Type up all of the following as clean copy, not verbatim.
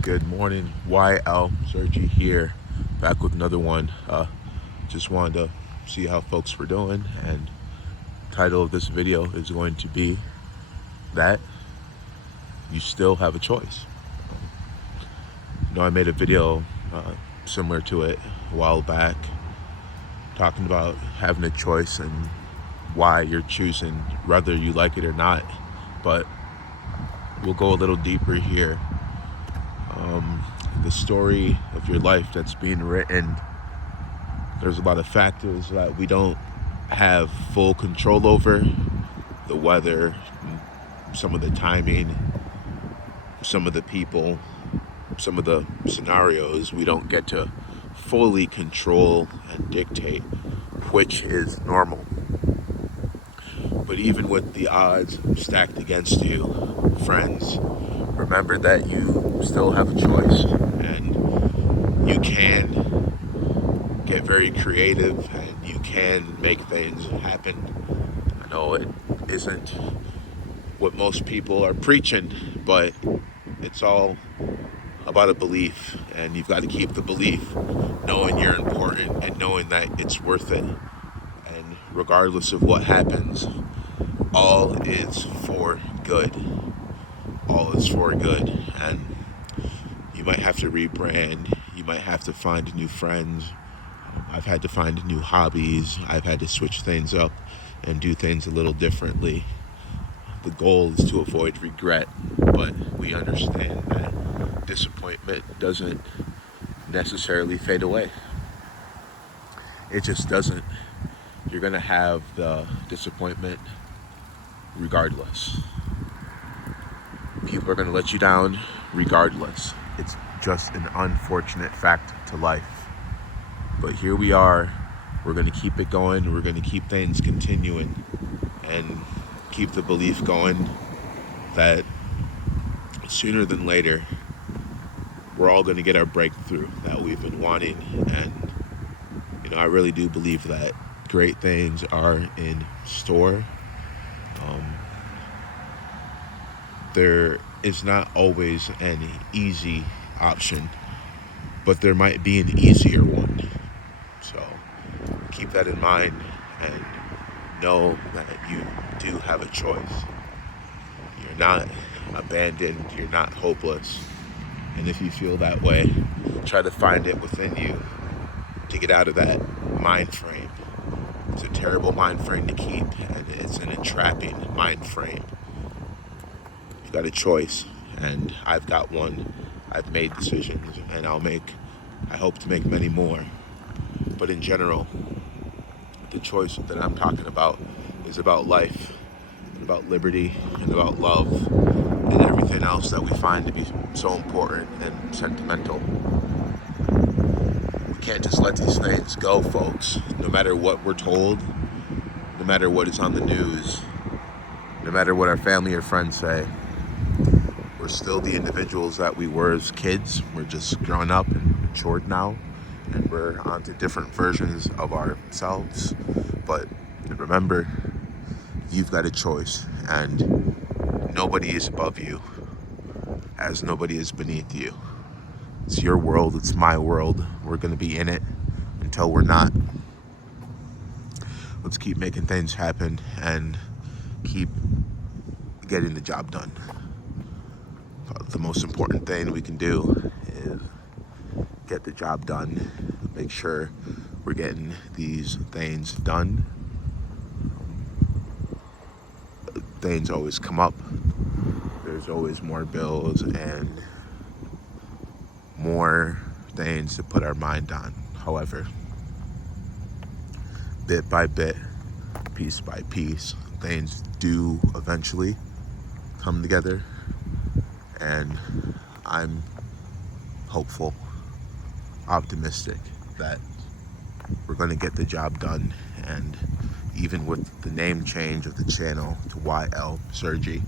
Good morning, YL Sergi here, back with another one. Just wanted to see how folks were doing, and title of this video is going to be that you still have a choice. I made a video similar to it a while back, talking about having a choice and why you're choosing, whether you like it or not. But we'll go a little deeper here. The story of your life that's being written, there's a lot of factors that we don't have full control over. The weather, some of the timing, some of the people, some of the scenarios we don't get to fully control and dictate, which is normal. But even with the odds stacked against you, friends, remember that you still have a choice, and you can get very creative and you can make things happen. I know it isn't what most people are preaching, but it's all about a belief, and you've got to keep the belief, knowing you're important and knowing that it's worth it. And regardless of what happens, all is for good. All is for good. And you might have to rebrand. You might have to find new friends. I've had to find new hobbies. I've had to switch things up and do things a little differently. The goal is to avoid regret, but we understand that disappointment doesn't necessarily fade away. It just doesn't. You're going to have the disappointment regardless. People are going to let you down regardless. It's just an unfortunate fact to life. But here we are. We're going to keep it going. We're going to keep things continuing and keep the belief going that sooner than later, we're all going to get our breakthrough that we've been wanting. And, I really do believe that great things are in store. There is not always an easy option, but there might be an easier one. So keep that in mind and know that you do have a choice. You're not abandoned, you're not hopeless. And if you feel that way, try to find it within you to get out of that mind frame. It's a terrible mind frame to keep, and it's an entrapping mind frame. You've got a choice, and I've got one. I've made decisions, and I hope to make many more. But in general, the choice that I'm talking about is about life, and about liberty, and about love, and everything else that we find to be so important and sentimental. We can't just let these things go, folks. No matter what we're told, no matter what is on the news, no matter what our family or friends say, we're still the individuals that we were as kids. We're just growing up and matured now, and we're on to different versions of ourselves. But remember, you've got a choice, and nobody is above you, as nobody is beneath you. It's your world, it's my world. We're going to be in it until we're not. Let's keep making things happen and keep getting the job done. The most important thing we can do is get the job done. Make sure we're getting these things done. Things always come up. There's always more bills and more things to put our mind on. However, bit by bit, piece by piece, things do eventually come together. And I'm hopeful, optimistic that we're going to get the job done. And even with the name change of the channel to YL Sergi,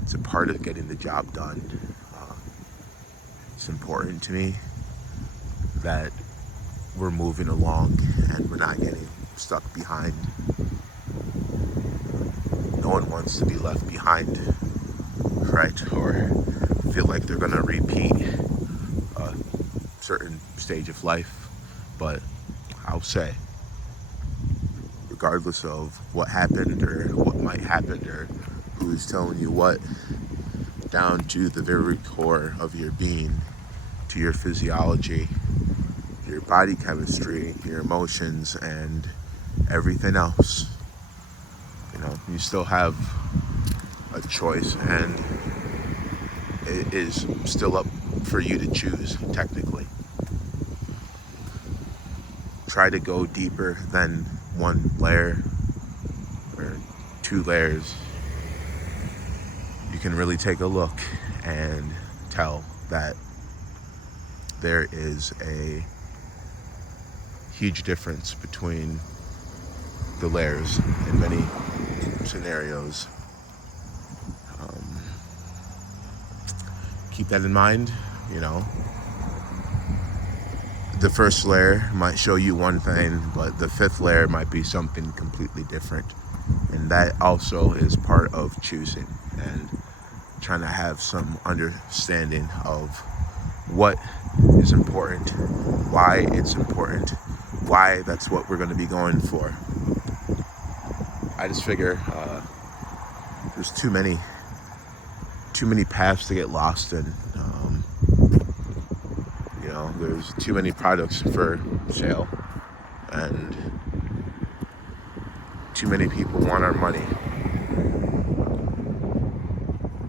it's a part of getting the job done. It's important to me that we're moving along and we're not getting stuck behind. No one wants to be left behind, right? Or feel like they're going to repeat. a certain stage of life. But I'll say, regardless of what happened or what might happen or who's telling you what, down to the very core of your being, to your physiology, your body chemistry, your emotions, and everything else, you still have a choice, and it is still up for you to choose, technically. Try to go deeper than one layer or two layers. You can really take a look and tell that there is a huge difference between the layers in many scenarios. Keep that in mind. The first layer might show you one thing, but the fifth layer might be something completely different. And that also is part of choosing and trying to have some understanding of what is important, why it's important, why that's what we're going to be going for. I just figure there's too many paths to get lost in. There's too many products for sale, and too many people want our money.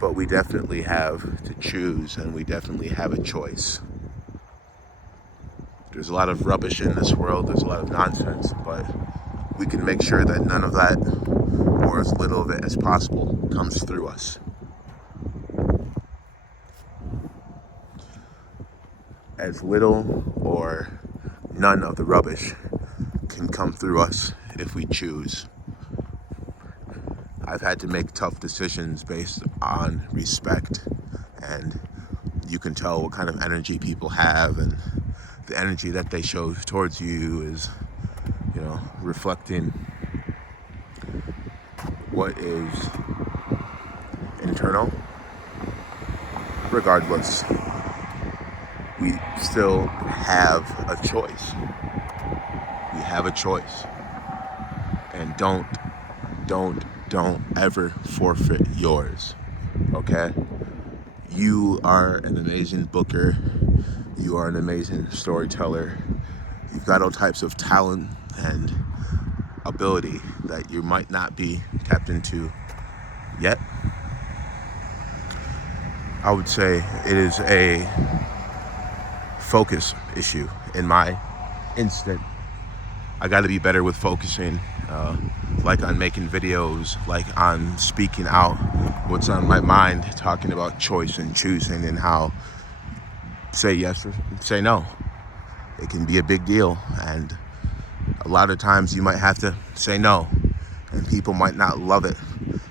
But we definitely have to choose, and we definitely have a choice. There's a lot of rubbish in this world, there's a lot of nonsense, but we can make sure that none of that, or as little of it as possible, comes through us. As little or none of the rubbish can come through us if we choose. I've had to make tough decisions based on respect, and you can tell what kind of energy people have, and the energy that they show towards you is, reflecting what is internal. Regardless, we still have a choice. We have a choice. And don't ever forfeit yours. Okay? You are an amazing booker. You are an amazing storyteller. You've got all types of talent and ability that you might not be tapped into yet. I would say it is a focus issue in my instant. I got to be better with focusing, like on making videos, like on speaking out what's on my mind, talking about choice and choosing and how say yes or say no. It can be a big deal, and a lot of times you might have to say no, and people might not love it,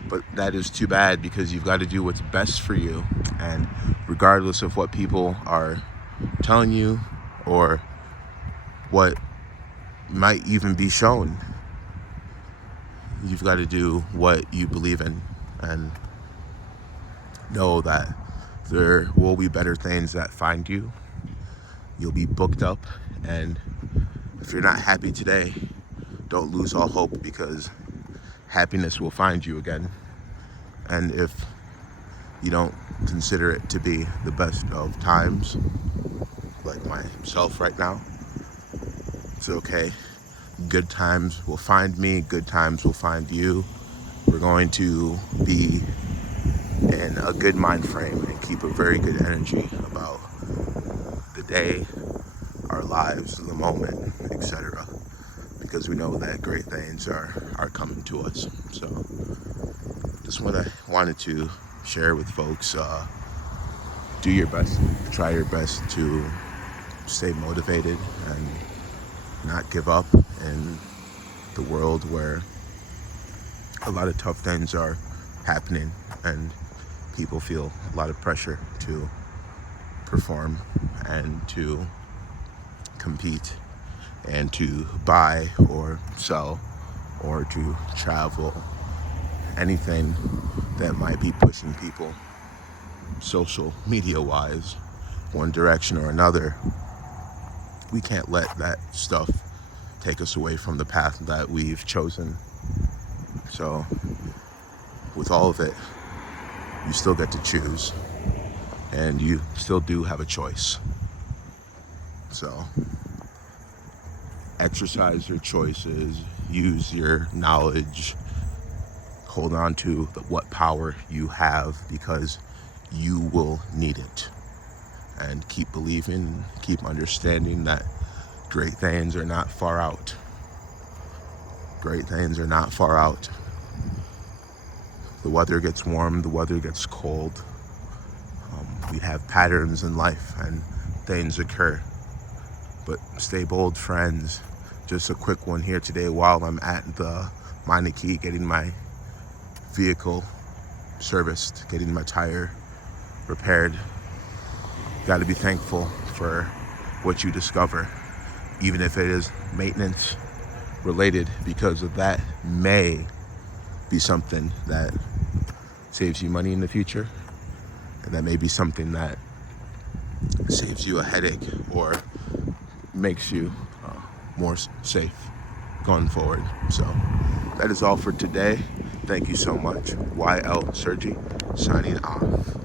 but that is too bad, because you've got to do what's best for you, and regardless of what people are telling you or what might even be shown, you've got to do what you believe in, and know that there will be better things that find you. You'll be booked up, and if you're not happy today, don't lose all hope, because happiness will find you again. And if you don't consider it to be the best of times, like myself right now, it's okay. Good times will find me, good times will find you. We're going to be in a good mind frame and keep a very good energy about the day, our lives, the moment, etc. Because we know that great things are coming to us. So just what I wanted to share with folks. Do your best, try your best to stay motivated and not give up in the world where a lot of tough things are happening and people feel a lot of pressure to perform and to compete and to buy or sell or to travel. Anything that might be pushing people social media wise one direction or another, we can't let that stuff take us away from the path that we've chosen. So with all of it, you still get to choose, and you still do have a choice. So exercise your choices, use your knowledge, hold on to what power you have, because you will need it. And keep believing, keep understanding that great things are not far out. Great things are not far out. The weather gets warm, the weather gets cold. We have patterns in life and things occur. But stay bold, friends. Just a quick one here today while I'm at the Meineke getting my vehicle serviced, getting my tire repaired. Got to be thankful for what you discover, even if it is maintenance related, because of that may be something that saves you money in the future, and that may be something that saves you a headache or makes you more safe going forward. So that is all for today. Thank you so much. YL Sergi signing off.